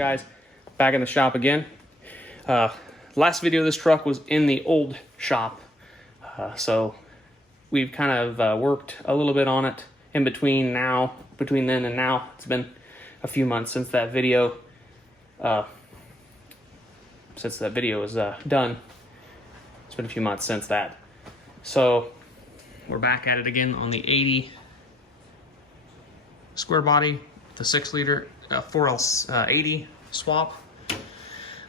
guys? Back in the shop again. Last video of this truck was in the old shop, so we've kind of worked a little bit on it in between then and now. It's been a few months since that video was done. It's been a few months since that. So we're back at it again on the 80 square body, the 6-liter 4L80 swap.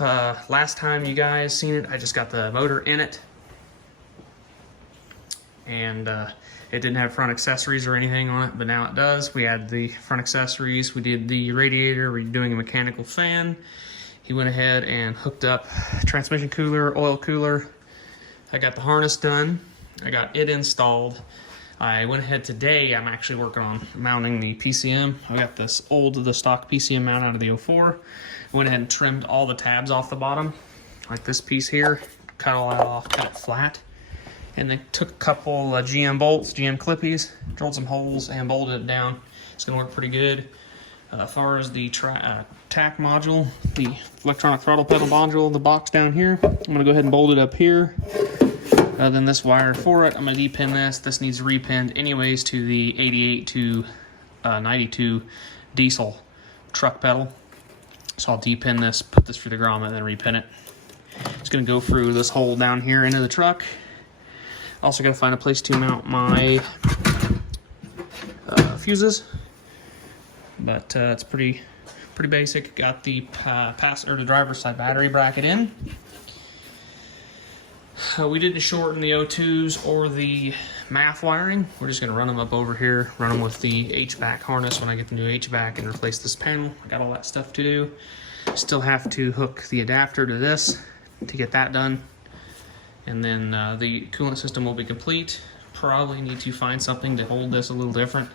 Last time you guys seen it, I just got the motor in it, and it didn't have front accessories or anything on it, but now it does. We had the front accessories, we did the radiator, we're doing a mechanical fan. He went ahead and hooked up transmission cooler, oil cooler. I got the harness done, I got it installed. I went ahead today, I'm actually working on mounting the PCM. I got the stock PCM mount out of the 04. I went ahead and trimmed all the tabs off the bottom, like this piece here, cut all that off, cut it flat. And then took a couple GM bolts, GM clippies, drilled some holes and bolted it down. It's gonna work pretty good. As far as the tack module, the electronic throttle pedal module, the box down here, I'm gonna go ahead and bolt it up here. Then this wire for it, I'm gonna depin this. This needs repinned anyways to the 88 to 92 diesel truck pedal. So I'll depin this, put this through the grommet, and then repin it. It's gonna go through this hole down here into the truck. Also gotta find a place to mount my fuses, but it's pretty basic. Got the the driver's side battery bracket in. We didn't shorten the O2s or the MAF wiring. We're just gonna run them up over here, run them with the HVAC harness when I get the new HVAC and replace this panel. I got all that stuff to do. Still have to hook the adapter to this to get that done. And then the coolant system will be complete. Probably need to find something to hold this a little different.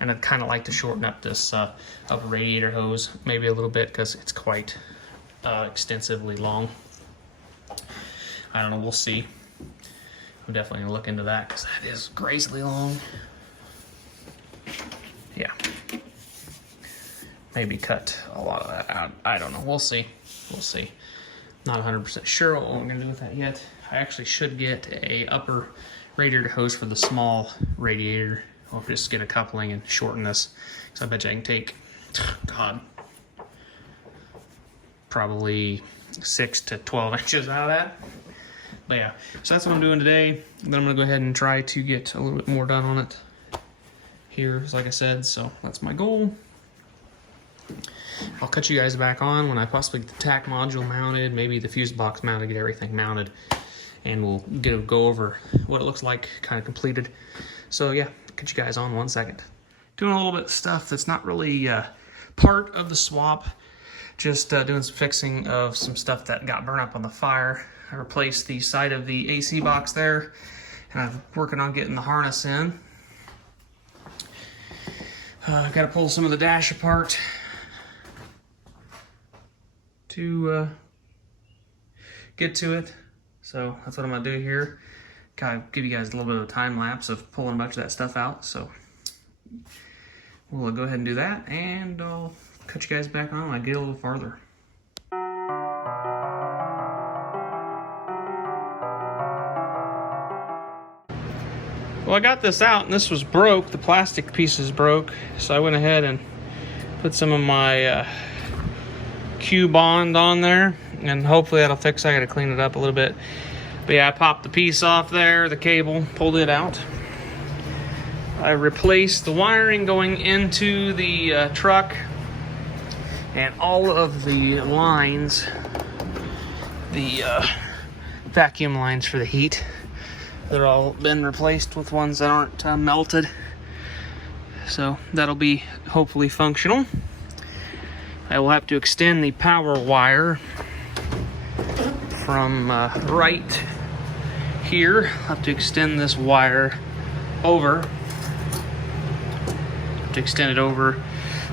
And I'd kind of like to shorten up this upper radiator hose, maybe a little bit, because it's quite extensively long. I don't know, we'll see. I'm definitely gonna look into that because that is crazily long. Yeah. Maybe cut a lot of that out. I don't know, we'll see. We'll see. Not 100% sure what we're gonna do with that yet. I actually should get a upper radiator hose for the small radiator. I'll just get a coupling and shorten this, because I bet you I can take, God, probably 6 to 12 inches out of that. But yeah, so that's what I'm doing today. Then I'm gonna go ahead and try to get a little bit more done on it here, like I said, so that's my goal. I'll cut you guys back on when I possibly get the tack module mounted, maybe the fuse box mounted, get everything mounted, and we'll go over what it looks like kind of completed. So yeah, cut you guys on 1 second. Doing a little bit of stuff that's not really part of the swap, just doing some fixing of some stuff that got burned up on the fire. I replaced the side of the AC box there, and I'm working on getting the harness in. I've got to pull some of the dash apart to get to it. So that's what I'm gonna do here. Kind of give you guys a little bit of a time lapse of pulling a bunch of that stuff out. So we'll go ahead and do that, and I'll cut you guys back on when I get a little farther. Well, I got this out and this was broke. The plastic pieces broke. So I went ahead and put some of my Q-bond on there, and hopefully that'll fix it. I gotta clean it up a little bit. But yeah, I popped the piece off there, the cable, pulled it out. I replaced the wiring going into the truck, and all of the lines, the vacuum lines for the heat, they're all been replaced with ones that aren't melted. So that'll be hopefully functional. I will have to extend the power wire from right here. I'll have to extend this wire over, to extend it over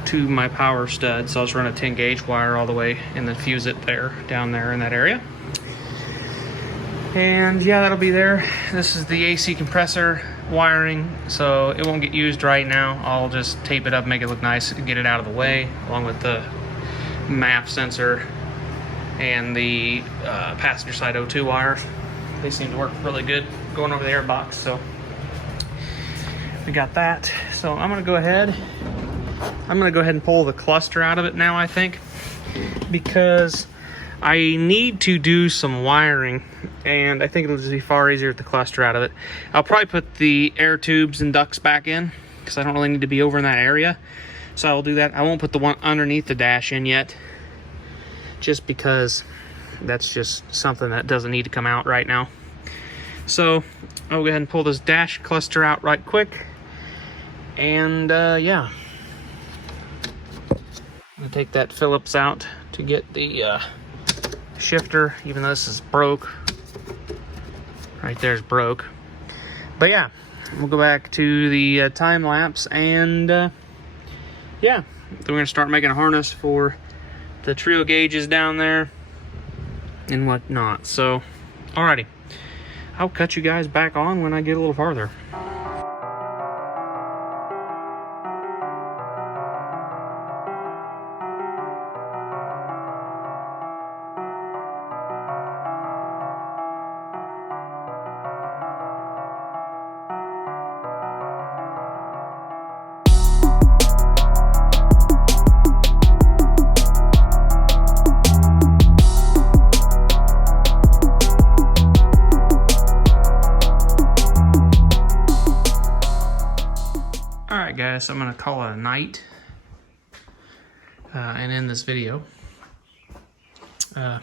to my power stud. So I'll just run a 10 gauge wire all the way and then fuse it there, down there in that area. And yeah, that'll be there. This is the AC compressor wiring, so it won't get used right now. I'll just tape it up, make it look nice, and get it out of the way, along with the map sensor and the passenger side O2 wires. They seem to work really good going over the air box, so we got that. So I'm gonna go ahead and pull the cluster out of it now, I think, because I need to do some wiring, and I think it'll just be far easier with the cluster out of it. I'll probably put the air tubes and ducts back in, because I don't really need to be over in that area. So I'll do that. I won't put the one underneath the dash in yet, just because that's just something that doesn't need to come out right now. So I'll go ahead and pull this dash cluster out right quick. And yeah, I'm gonna take that Phillips out to get the shifter, even though this is broke. Right there's broke. But yeah, we'll go back to the time lapse, and yeah, then we're gonna start making a harness for the trio gauges down there and whatnot. So, alrighty, I'll cut you guys back on when I get a little farther. Alright guys, so I'm going to call it a night and end this video. I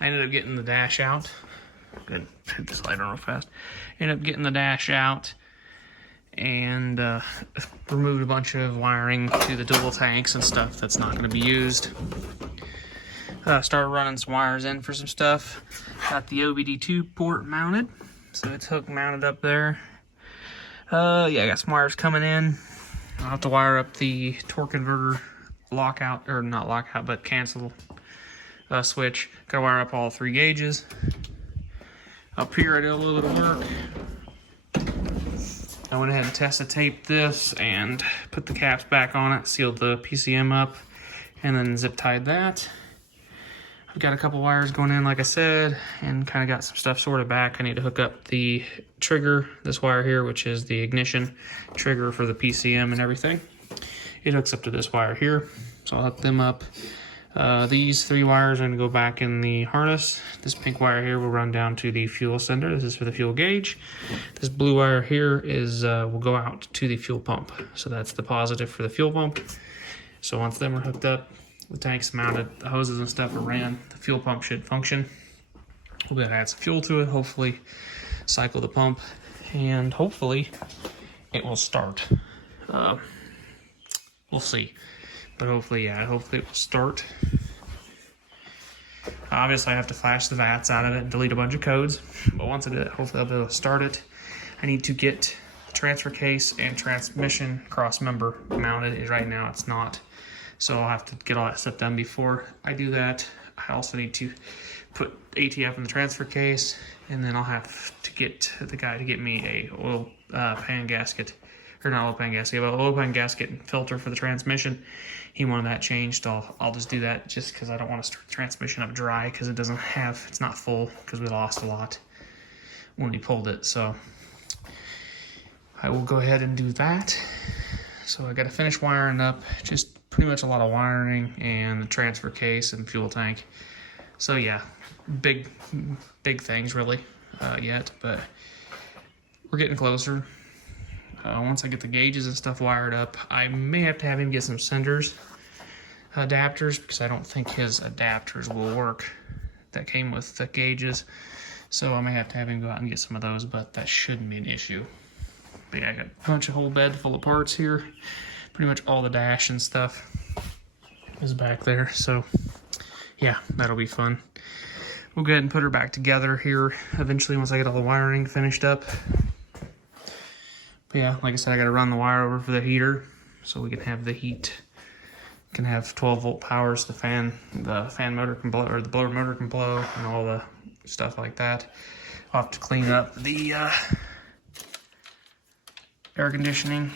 ended up getting the dash out. Good, hit this light on real fast. Ended up getting the dash out and removed a bunch of wiring to the dual tanks and stuff that's not going to be used. Started running some wires in for some stuff. Got the OBD2 port mounted, so it's hook mounted up there. Yeah, I got some wires coming in. I'll have to wire up the torque converter lockout, or not lockout, but cancel switch. Gotta wire up all 3 gauges. Up here I did a little bit of work. I went ahead and test tape this and put the caps back on it, sealed the PCM up, and then zip tied that. I've got a couple wires going in, like I said, and kind of got some stuff sorted back. I need to hook up the trigger, this wire here, which is the ignition trigger for the PCM and everything. It hooks up to this wire here, so I'll hook them up. These 3 wires are going to go back in the harness. This pink wire here will run down to the fuel sender. This is for the fuel gauge. This blue wire here is will go out to the fuel pump. So that's the positive for the fuel pump. So once them are hooked up, the tank's mounted, the hoses and stuff are ran, the fuel pump should function. We'll be able to add some fuel to it, hopefully cycle the pump, and hopefully it will start. We'll see. But hopefully, yeah, hopefully it will start. Obviously, I have to flash the VATs out of it and delete a bunch of codes. But once I do it, hopefully I'll be able to start it. I need to get the transfer case and transmission cross member mounted. Right now it's not. So I'll have to get all that stuff done before I do that. I also need to put ATF in the transfer case, and then I'll have to get the guy to get me a oil pan gasket, or not oil pan gasket, but oil pan gasket and filter for the transmission. He wanted that changed. I'll just do that just because I don't want to start the transmission up dry, because it's not full, because we lost a lot when we pulled it. So I will go ahead and do that. So I got to finish wiring up just pretty much a lot of wiring and the transfer case and fuel tank. So yeah, big things really yet, but we're getting closer. Once I get the gauges and stuff wired up, I may have to have him get some senders adapters, because I don't think his adapters will work that came with the gauges. So I may have to have him go out and get some of those, but that shouldn't be an issue. But yeah, I got a bunch of whole bed full of parts here. Pretty much all the dash and stuff is back there. So yeah, that'll be fun. We'll go ahead and put her back together here eventually once I get all the wiring finished up. But yeah, like I said, I got to run the wire over for the heater so we can have the heat. Can have 12-volt powers. The fan motor can blow, or the blower motor can blow, and all the stuff like that. I'll have to clean up the air conditioning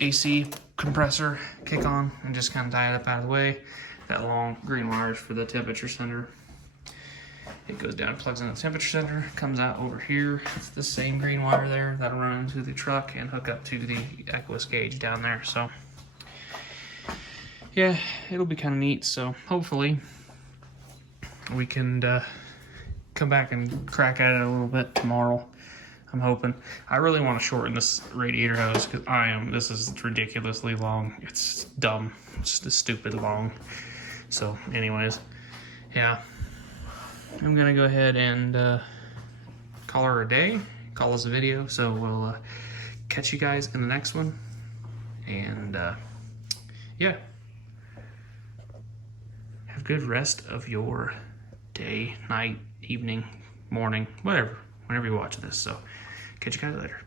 AC compressor kick on and just kind of tie it up out of the way. that long green wire is for the temperature sender. It goes down, plugs in the temperature sender, comes out over here. It's the same green wire there that'll run into the truck and hook up to the Equus gauge down there. So yeah, it'll be kind of neat. So hopefully we can come back and crack at it a little bit tomorrow. I'm hoping. I really want to shorten this radiator hose because this is ridiculously long. It's dumb. It's just stupid long. So anyways, yeah. I'm gonna go ahead and call her a day, call this a video. So we'll catch you guys in the next one. And yeah. Have a good rest of your day, night, evening, morning, whatever, whenever you watch this. So catch you guys later.